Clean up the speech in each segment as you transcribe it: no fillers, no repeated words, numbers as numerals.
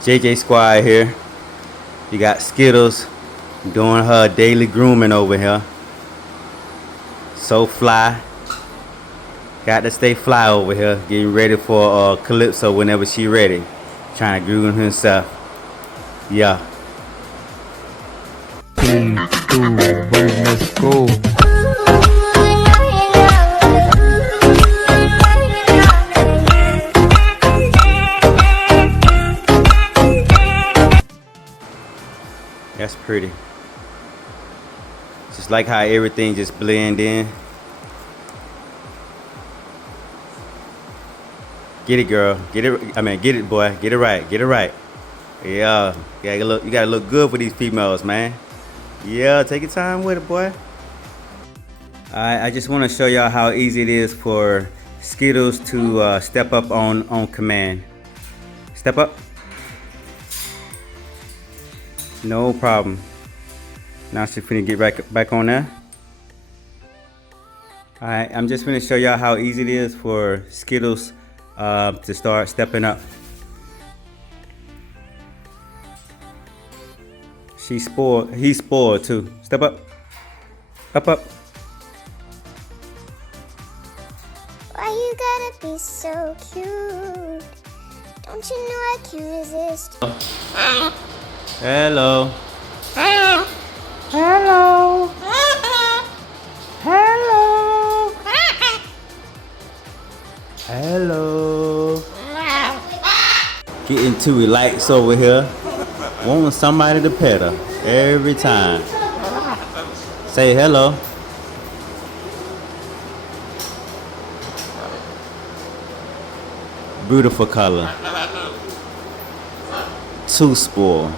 JJ Squad here. You got Skittles doing her daily grooming over here. So fly. Got to stay fly over here. Getting ready for Calypso whenever she ready. Trying to groom herself. Yeah. 3, 2, 1, let's go. That's pretty. Just like how everything just blend in. Get it, girl. Get it. I mean, get it, boy. Get it right. Get it right. Yeah. You gotta look good for these females, man. Yeah. Take your time with it, boy. Alright, I just want to show y'all how easy it is for Skittles to step up on command. Step up. No problem. Now she's finna get back on there. Alright, I'm just gonna show y'all how easy it is for Skittles to start stepping up. He's spoiled too. Step up. Up. Why you gotta be so cute? Don't you know I can't resist? Hello. Hello. Hello. Getting too relaxed over here. Wanting somebody to pet her every time. Say hello. Beautiful color. Too spoiled.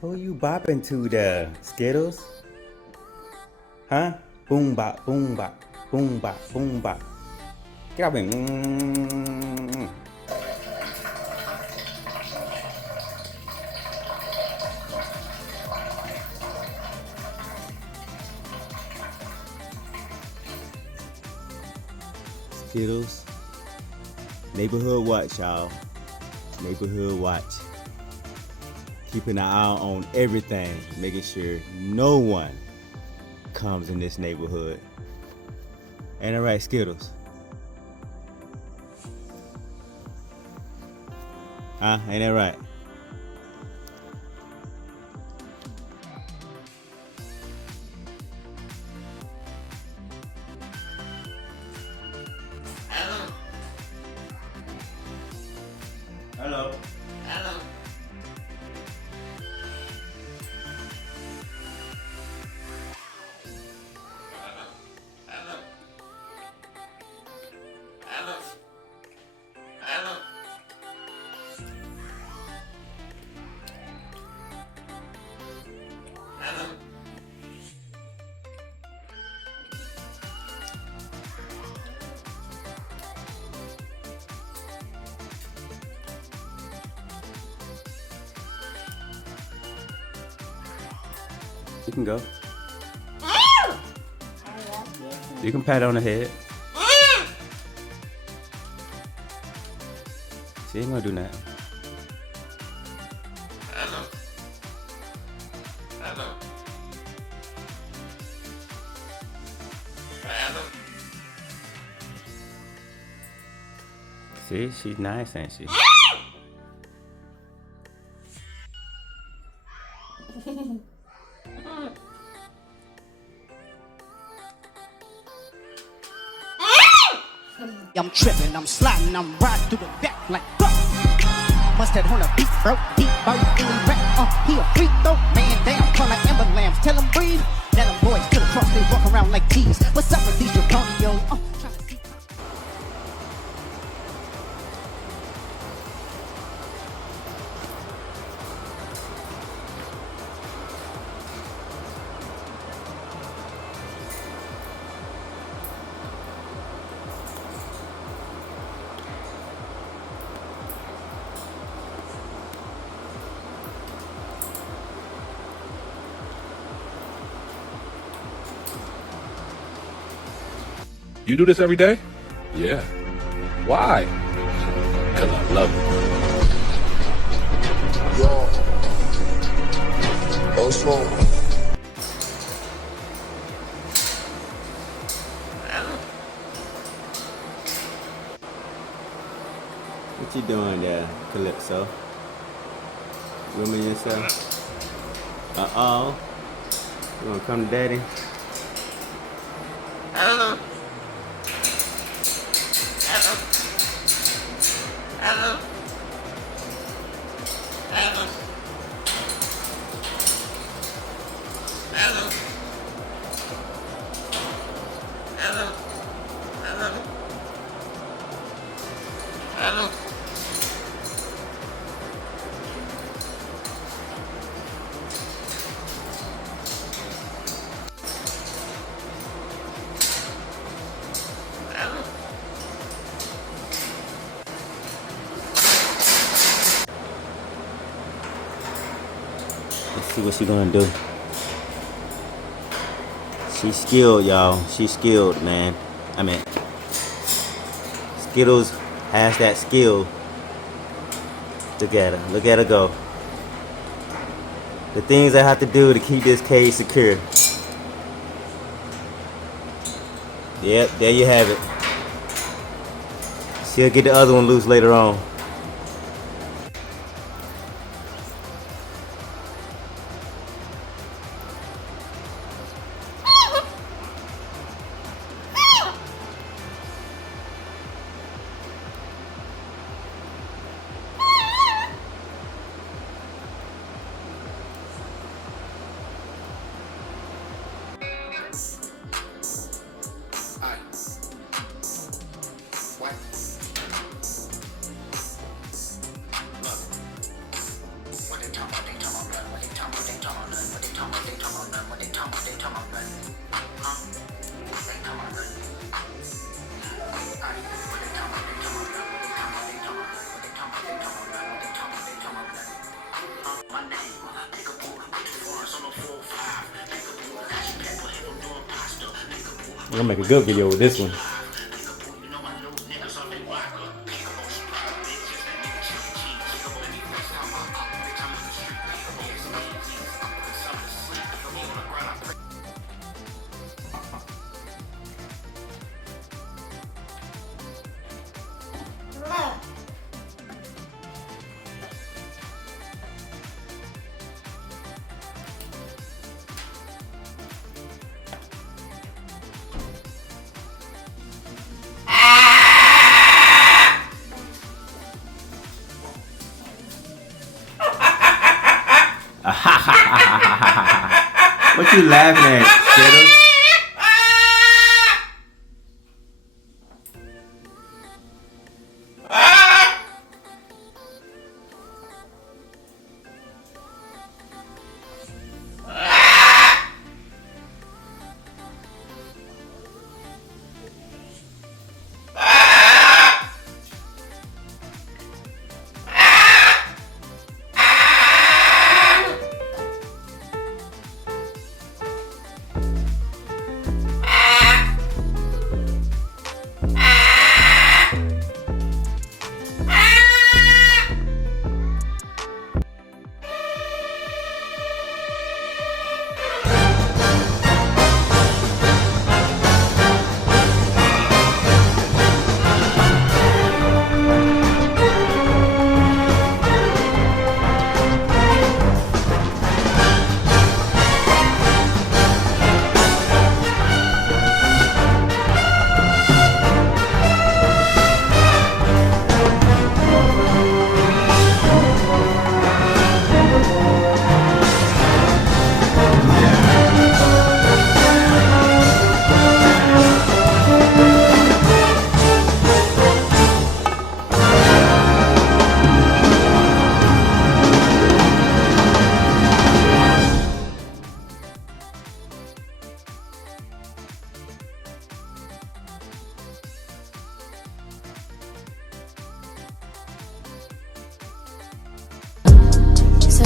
Who you bopping to there, Skittles? Huh? Boom bop, boom bop, boom bop, boom bop. Get up in. Skittles. Neighborhood watch, y'all. Neighborhood watch. Keeping an eye on everything, making sure no one comes in this neighborhood. Ain't that right, Skittles? Huh? Ain't that right? Hello. Hello. You can go. You can pat on the head. She ain't gonna do nothing. See, she's nice, ain't she? I'm tripping, I'm sliding, I'm riding through the back like fuck. Must have on a beat, bro, deep bird, any rap, he a freak though, man down, call like Ember Lambs, tell him breathe. Let them boys to the cross, they walk around like G's. What's up with these Draconios? Trying to keep. You do this every day? Yeah. Why? because I love you. What's wrong? What you doing there, Calypso? Rooming yourself? Uh-oh. You wanna come to daddy? Let's see what she gonna do. She's skilled, y'all. She's skilled, man. I mean, Skittles has that skill. Look at her. Look at her go. The things I have to do to keep this cage secure. Yep, there you have it. She'll get the other one loose later on. I'm gonna make a good video with this one. What you laughing at, Skittles?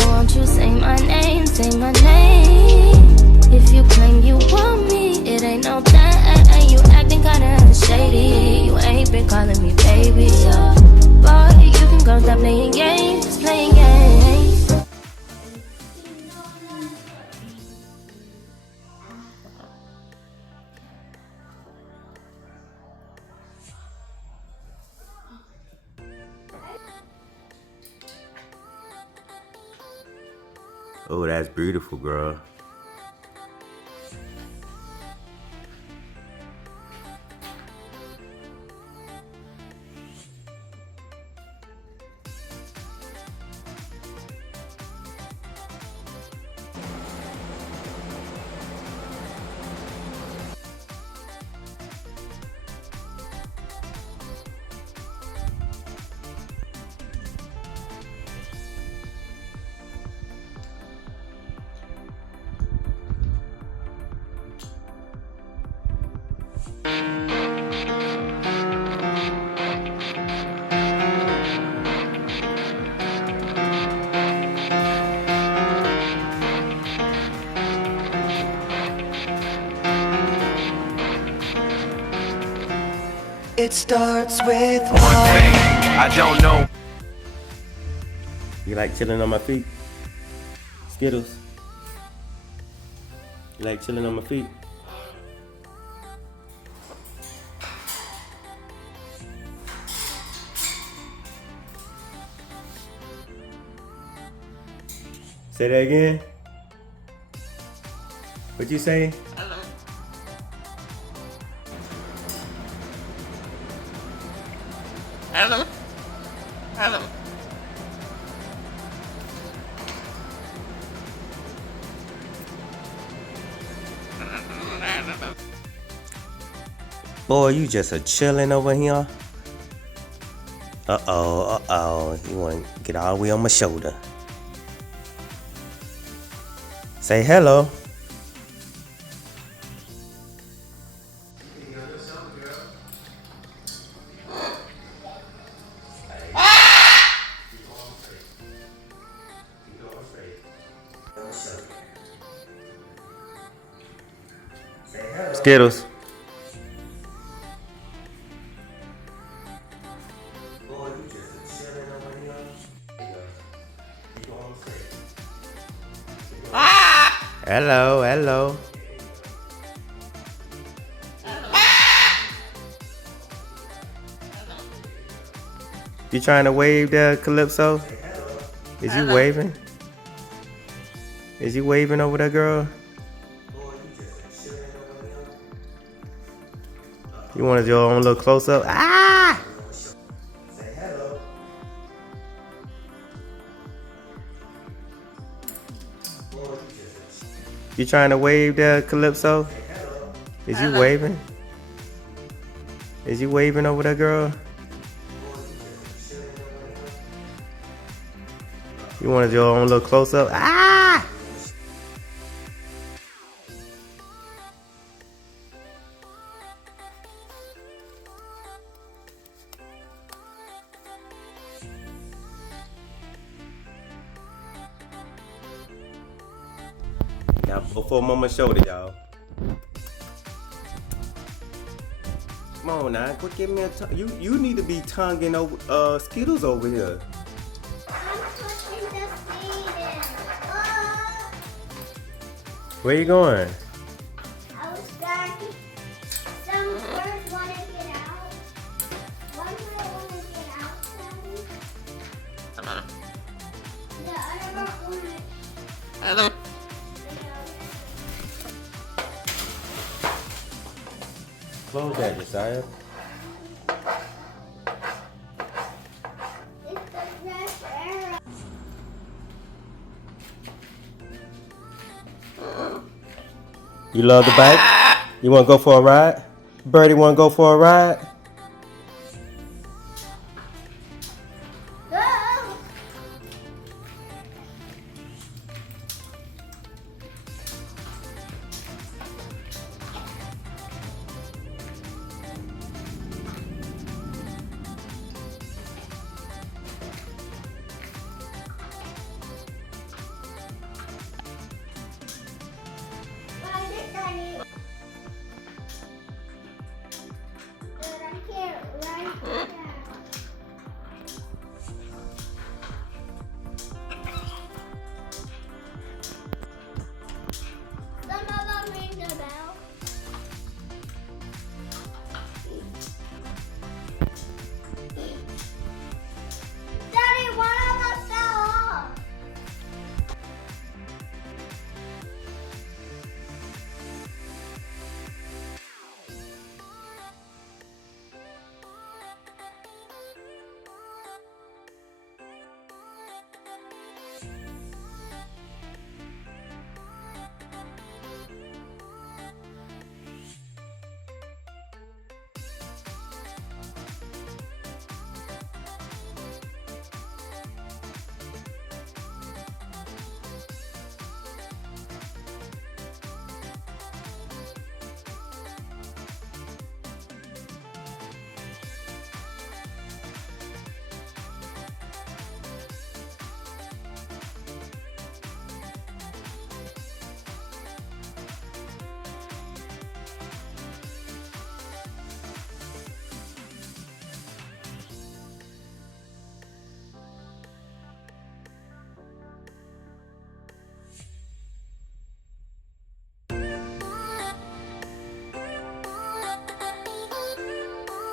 Won't you say my name, say my name? If you claim you want me, it ain't no thing. You acting kinda shady. You ain't been calling me baby, yeah. Boy, Oh, that's beautiful, girl. It starts with one thing. I don't know. You like chilling on my feet? Skittles? You like chilling on my feet? Say that again? What you say? Boy, you just a chilling over here. Uh-oh. You want to get all the way on my shoulder. Say hello. Skittles. Hello. You trying to wave there, Calypso? Is you waving? Is you waving over there, girl? You wanted your own little close up? Ah! You trying to wave there, Calypso? Is you waving? Is you waving over there, girl? You wanted your own little close up? Ah! Now, before Mama shoulder, y'all. Come on now, go give me a tongue. You need to be tonguing over Skittles over here. I'm pushing the feeding. Oh, Where you going? I was starting. Some birds want to get out. One bird want to get out, Daddy. The other bird want to. Hello. Close that, Josiah. It's the fresh air. You love the bike? You want to go for a ride? Birdie want to go for a ride?